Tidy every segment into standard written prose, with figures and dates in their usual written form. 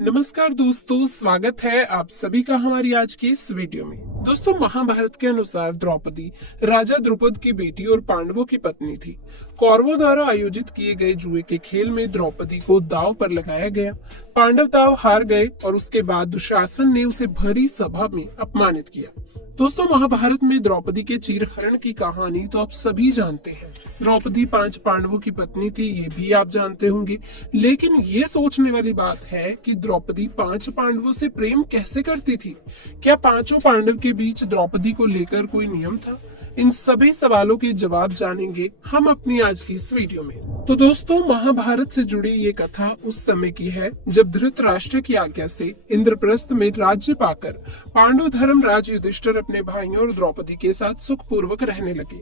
नमस्कार दोस्तों, स्वागत है आप सभी का हमारी आज की इस वीडियो में। दोस्तों, महाभारत के अनुसार द्रौपदी राजा द्रुपद की बेटी और पांडवों की पत्नी थी। कौरवों द्वारा आयोजित किए गए जुए के खेल में द्रौपदी को दांव पर लगाया गया। पांडव दांव हार गए और उसके बाद दुशासन ने उसे भरी सभा में अपमानित किया। दोस्तों, महाभारत में द्रौपदी के चीरहरण की कहानी तो आप सभी जानते हैं। द्रौपदी 5 पांडवों की पत्नी थी, ये भी आप जानते होंगे। लेकिन ये सोचने वाली बात है कि द्रौपदी 5 पांडवों से प्रेम कैसे करती थी। क्या पांचों पांडव के बीच द्रौपदी को लेकर कोई नियम था? इन सभी सवालों के जवाब जानेंगे हम अपनी आज की इस वीडियो में। तो दोस्तों, महाभारत से जुड़ी ये कथा उस समय की है जब धृतराष्ट्र की आज्ञा से इंद्रप्रस्थ में राज्य पाकर पांडव धर्मराज युधिष्ठिर अपने भाइयों और द्रौपदी के साथ सुख पूर्वक रहने लगे।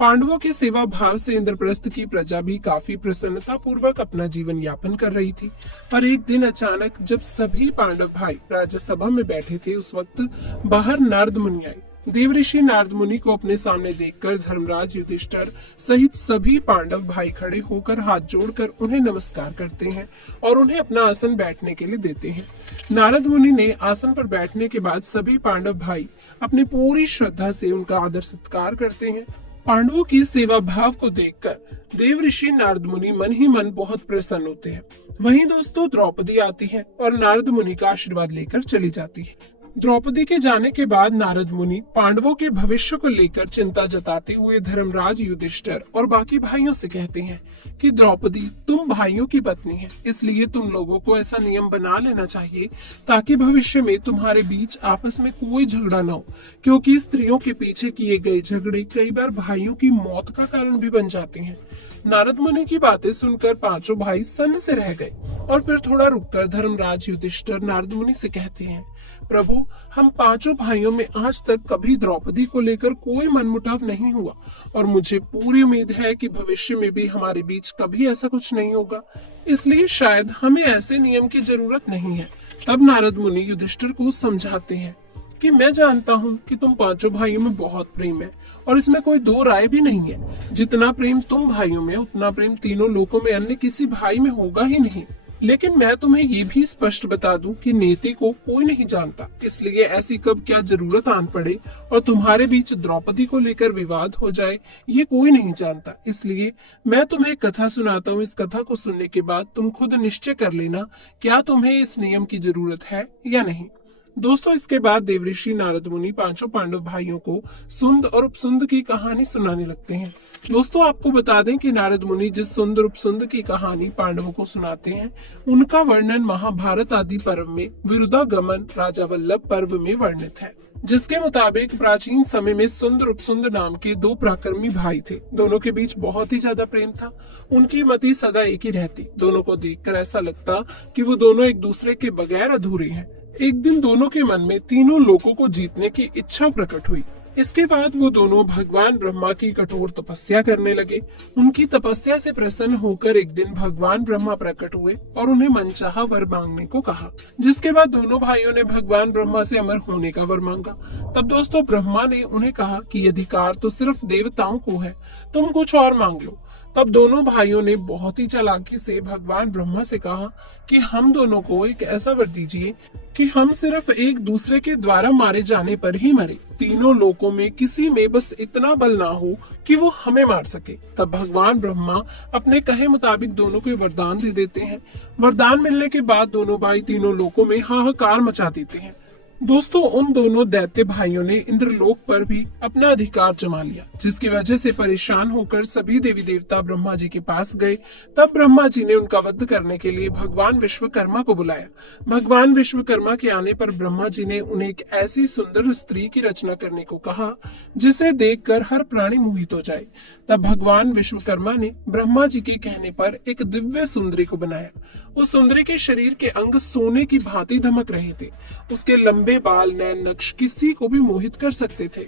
पांडवों के सेवा भाव से इंद्रप्रस्थ की प्रजा भी काफी प्रसन्नता पूर्वक अपना जीवन यापन कर रही थी। पर एक दिन अचानक जब सभी पांडव भाई राज्यसभा में बैठे थे, उस वक्त बाहर नारद मुनि आए। देवऋषि नारद मुनि को अपने सामने देखकर धर्मराज युधिष्ठिर सहित सभी पांडव भाई खड़े होकर हाथ जोड़कर उन्हें नमस्कार करते हैं और उन्हें अपना आसन बैठने के लिए देते हैं। नारद मुनि ने आसन पर बैठने के बाद सभी पांडव भाई अपनी पूरी श्रद्धा से उनका आदर सत्कार करते हैं। पांडवों की सेवा भाव को देखकर देवऋषि नारद मुनि मन ही मन बहुत प्रसन्न होते हैं। वहीं दोस्तों, द्रौपदी आती है और नारद मुनि का आशीर्वाद लेकर चली जाती है। द्रौपदी के जाने के बाद नारद मुनि पांडवों के भविष्य को लेकर चिंता जताते हुए धर्मराज युधिष्ठिर और बाकी भाइयों से कहते हैं कि द्रौपदी, तुम भाइयों की पत्नी है, इसलिए तुम लोगों को ऐसा नियम बना लेना चाहिए ताकि भविष्य में तुम्हारे बीच आपस में कोई झगड़ा न हो, क्योंकि स्त्रियों के पीछे किए गए झगड़े कई बार भाइयों की मौत का कारण भी बन जाते हैं। नारद मुनि की बातें सुनकर पांचों भाई सन्न से रह गए और फिर थोड़ा रुककर धर्मराज युधिष्ठिर नारद मुनि से कहते हैं, प्रभु, हम पांचों भाइयों में आज तक कभी द्रौपदी को लेकर कोई मनमुटाव नहीं हुआ और मुझे पूरी उम्मीद है कि भविष्य में भी हमारे बीच कभी ऐसा कुछ नहीं होगा, इसलिए शायद हमें ऐसे नियम की जरूरत नहीं है। तब नारद मुनि युधिष्ठिर को समझाते हैं कि मैं जानता हूँ कि तुम पांचों भाइयों में बहुत प्रेम है और इसमें कोई दो राय भी नहीं है। जितना प्रेम तुम भाइयों में, उतना प्रेम तीनों लोकों में अन्य किसी भाई में होगा ही नहीं। लेकिन मैं तुम्हें ये भी स्पष्ट बता दूं कि नीति को कोई नहीं जानता, इसलिए ऐसी कब क्या जरूरत आन पड़े और तुम्हारे बीच द्रौपदी को लेकर विवाद हो जाए, ये कोई नहीं जानता। इसलिए मैं तुम्हें कथा सुनाता हूँ। इस कथा को सुनने के बाद तुम खुद निश्चय कर लेना क्या तुम्हें इस नियम की जरूरत है या नहीं। दोस्तों, इसके बाद देवऋषि नारद मुनि पांचों पांडव भाइयों को सुंद और उपसुंद की कहानी सुनाने लगते हैं। दोस्तों, आपको बता दें कि नारद मुनि जिस सुंद और उपसुंद की कहानी पांडवों को सुनाते हैं, उनका वर्णन महाभारत आदि पर्व में विरुदागमन राजा वल्लभ पर्व में वर्णित है, जिसके मुताबिक प्राचीन समय में सुंद और उपसुंद नाम के 2 पराक्रमी भाई थे। दोनों के बीच बहुत ही ज्यादा प्रेम था। उनकी मति सदा एक ही रहती। दोनों को देखकर ऐसा लगता कि वो दोनों एक दूसरे के बगैर अधूरे हैं। एक दिन दोनों के मन में तीनों लोकों को जीतने की इच्छा प्रकट हुई। इसके बाद वो दोनों भगवान ब्रह्मा की कठोर तपस्या करने लगे। उनकी तपस्या से प्रसन्न होकर एक दिन भगवान ब्रह्मा प्रकट हुए और उन्हें मनचाहा वर मांगने को कहा, जिसके बाद दोनों भाइयों ने भगवान ब्रह्मा से अमर होने का वर मांगा। तब दोस्तों, ब्रह्मा ने उन्हें कहा कि अधिकार तो सिर्फ देवताओं को है, तुम कुछ और मांग लो। तब दोनों भाइयों ने बहुत ही चालाकी से भगवान ब्रह्मा से कहा कि हम दोनों को एक ऐसा वर दीजिए कि हम सिर्फ एक दूसरे के द्वारा मारे जाने पर ही मरे। तीनों लोकों में किसी में बस इतना बल ना हो कि वो हमें मार सके। तब भगवान ब्रह्मा अपने कहे मुताबिक दोनों को वरदान दे देते हैं। वरदान मिलने के बाद दोनों भाई तीनों लोकों में हाहाकार मचा देते हैं। दोस्तों, उन दोनों दैत्य भाइयों ने इंद्रलोक पर भी अपना अधिकार जमा लिया, जिसकी वजह से परेशान होकर सभी देवी देवता ब्रह्मा जी के पास गए। तब ब्रह्मा जी ने उनका वध करने के लिए भगवान विश्वकर्मा को बुलाया। भगवान विश्वकर्मा के आने पर ब्रह्मा जी ने उन्हें एक ऐसी सुंदर स्त्री की रचना करने को कहा जिसे देखकर हर प्राणी मोहित हो जाए। तब भगवान विश्वकर्मा ने ब्रह्मा जी के कहने पर एक दिव्य सुंदरी को बनाया। उस सुंदरी के शरीर के अंग सोने की भांति धमक रहे थे। उसके लंबे बाल, नैन नक्श किसी को भी मोहित कर सकते थे।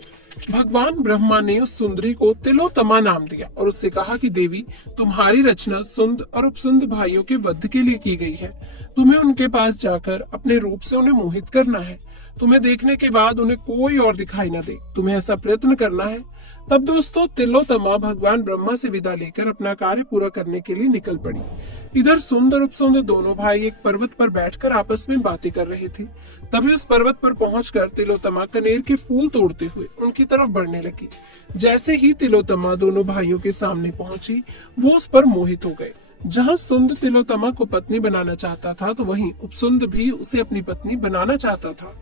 भगवान ब्रह्मा ने उस सुंदरी को तिलोत्तमा नाम दिया और उससे कहा कि देवी, तुम्हारी रचना सुंद और उपसुंद भाइयों के वध के लिए की गई है। तुम्हें उनके पास जाकर अपने रूप से उन्हें मोहित करना है। तुम्हें देखने के बाद उन्हें कोई और दिखाई न दे, तुम्हें ऐसा प्रयत्न करना है। तब दोस्तों, तिलोत्तमा भगवान ब्रह्मा से विदा लेकर अपना कार्य पूरा करने के लिए निकल पड़ी। इधर सुंद और उपसुंद दोनों भाई एक पर्वत पर बैठकर आपस में बातें कर रहे थे। तभी उस पर्वत पर पहुंचकर तिलोत्तमा कनेर के फूल तोड़ते हुए उनकी तरफ बढ़ने लगी। जैसे ही तिलोत्तमा दोनों भाइयों के सामने पहुंची, वो उस पर मोहित हो गए। जहां सुंद तिलोत्तमा को पत्नी बनाना चाहता था, तो वहीं उपसुंद भी उसे अपनी पत्नी बनाना चाहता था।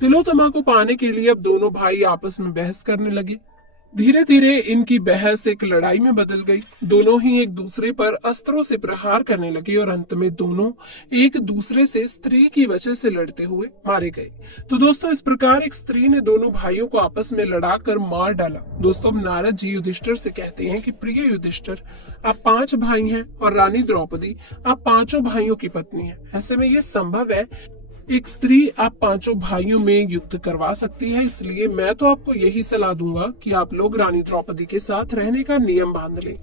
तिलोत्तमा को पाने के लिए अब दोनों भाई आपस में बहस करने लगे। धीरे धीरे इनकी बहस एक लड़ाई में बदल गई। दोनों ही एक दूसरे पर अस्त्रों से प्रहार करने लगे और अंत में दोनों एक दूसरे से स्त्री की वजह से लड़ते हुए मारे गए। तो दोस्तों, इस प्रकार एक स्त्री ने दोनों भाइयों को आपस में लड़ाकर मार डाला। दोस्तों, अब नारद जी युधिष्ठिर से कहते हैं कि प्रिय युधिष्ठिर, आप 5 भाई हैं और रानी द्रौपदी आप 5 भाइयों की पत्नी है। ऐसे में ये संभव है एक स्त्री आप 5 भाइयों में युद्ध करवा सकती है। इसलिए मैं तो आपको यही सलाह दूंगा कि आप लोग रानी द्रौपदी के साथ रहने का नियम बांध लें।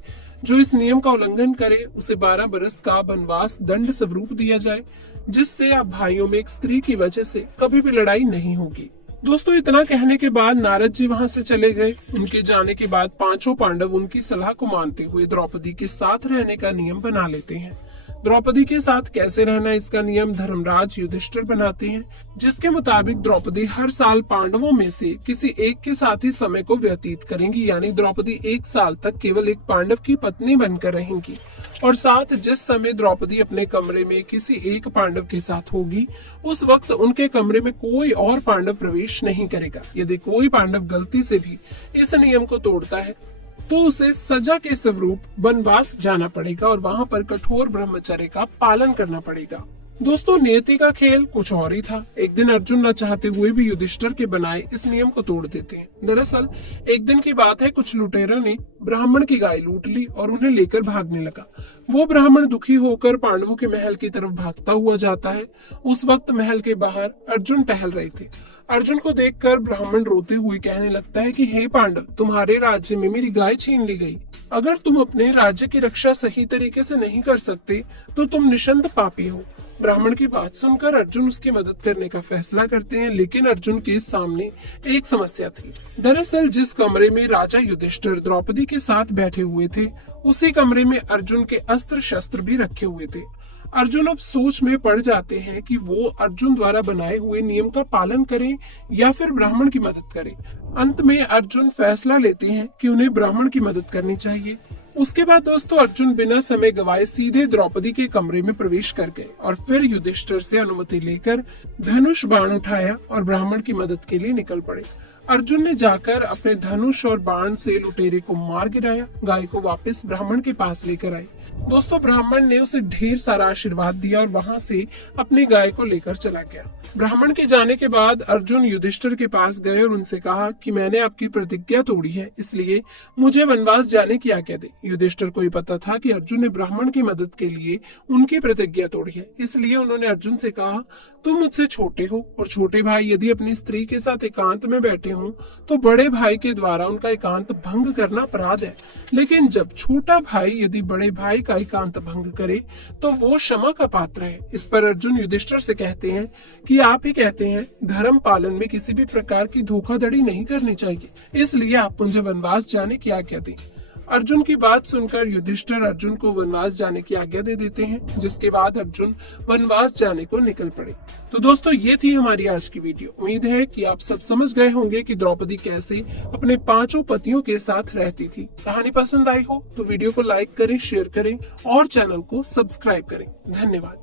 जो इस नियम का उल्लंघन करे उसे 12 बरस का वनवास दंड स्वरूप दिया जाए, जिससे आप भाइयों में एक स्त्री की वजह से कभी भी लड़ाई नहीं होगी। दोस्तों, इतना कहने के बाद नारद जी वहां से चले गए। उनके जाने के बाद 5 पांडव उनकी सलाह को मानते हुए द्रौपदी के साथ रहने का नियम बना लेते हैं। द्रौपदी के साथ कैसे रहना, इसका नियम धर्मराज युधिष्ठिर बनाते हैं, जिसके मुताबिक द्रौपदी हर साल पांडवों में से किसी एक के साथ ही समय को व्यतीत करेंगी। यानी द्रौपदी 1 साल तक केवल एक पांडव की पत्नी बनकर रहेंगी और साथ जिस समय द्रौपदी अपने कमरे में किसी एक पांडव के साथ होगी, उस वक्त उनके कमरे में कोई और पांडव प्रवेश नहीं करेगा। यदि कोई पांडव गलती से भी इस नियम को तोड़ता है तो उसे सजा के स्वरूप वनवास जाना पड़ेगा और वहां पर कठोर ब्रह्मचर्य का पालन करना पड़ेगा। दोस्तों, नियति का खेल कुछ और ही था। एक दिन अर्जुन न चाहते हुए भी युधिष्ठिर के बनाए इस नियम को तोड़ देते हैं। दरअसल एक दिन की बात है, कुछ लुटेरों ने ब्राह्मण की गाय लूट ली और उन्हें लेकर भागने लगा। वो ब्राह्मण दुखी होकर पांडवों के महल की तरफ भागता हुआ जाता है। उस वक्त महल के बाहर अर्जुन टहल रहे थे। अर्जुन को देखकर ब्राह्मण रोते हुए कहने लगता है कि हे पांडव, तुम्हारे राज्य में मेरी गाय छीन ली गई। अगर तुम अपने राज्य की रक्षा सही तरीके से नहीं कर सकते तो तुम निशंद पापी हो। ब्राह्मण की बात सुनकर अर्जुन उसकी मदद करने का फैसला करते हैं, लेकिन अर्जुन के सामने एक समस्या थी। दरअसल जिस कमरे में राजा युधिष्ठिर द्रौपदी के साथ बैठे हुए थे, उसी कमरे में अर्जुन के अस्त्र शस्त्र भी रखे हुए थे। अर्जुन अब सोच में पड़ जाते हैं कि वो अर्जुन द्वारा बनाए हुए नियम का पालन करें या फिर ब्राह्मण की मदद करें। अंत में अर्जुन फैसला लेते हैं कि उन्हें ब्राह्मण की मदद करनी चाहिए। उसके बाद दोस्तों, अर्जुन बिना समय गवाए सीधे द्रौपदी के कमरे में प्रवेश कर गए और फिर युधिष्ठिर से अनुमति लेकर धनुष बाण उठाया और ब्राह्मण की मदद के लिए निकल पड़े। अर्जुन ने जाकर अपने धनुष और बाण से लुटेरे को मार गिराया। गाय को वापस ब्राह्मण के पास लेकर आए। दोस्तों, ब्राह्मण ने उसे ढेर सारा आशीर्वाद दिया और वहां से अपनी गाय को लेकर चला गया। ब्राह्मण के जाने के बाद अर्जुन युधिष्ठिर के पास गए और उनसे कहा कि मैंने आपकी प्रतिज्ञा तोड़ी है, इसलिए मुझे वनवास जाने की आज्ञा दे। युधिष्ठिर को ही पता था कि अर्जुन ने ब्राह्मण की मदद के लिए उनकी प्रतिज्ञा तोड़ी है, इसलिए उन्होंने अर्जुन से कहा, तुम मुझसे छोटे हो और छोटे भाई यदि अपनी स्त्री के साथ एकांत में बैठे हों तो बड़े भाई के द्वारा उनका एकांत भंग करना अपराध है। लेकिन जब छोटा भाई यदि बड़े भाई का एकांत भंग करे तो वो क्षमा का पात्र है। इस पर अर्जुन युधिष्ठिर से कहते हैं कि आप ही कहते हैं धर्म पालन में किसी भी प्रकार की धोखाधड़ी नहीं करनी चाहिए, इसलिए आप मुझे वनवास जाने की आज्ञा दें। अर्जुन की बात सुनकर युधिष्ठिर अर्जुन को वनवास जाने की आज्ञा दे देते हैं, जिसके बाद अर्जुन वनवास जाने को निकल पड़े। तो दोस्तों, ये थी हमारी आज की वीडियो। उम्मीद है कि आप सब समझ गए होंगे कि द्रौपदी कैसे अपने 5 पतियों के साथ रहती थी। कहानी पसंद आई हो तो वीडियो को लाइक करें, शेयर करें और चैनल को सब्सक्राइब करें। धन्यवाद।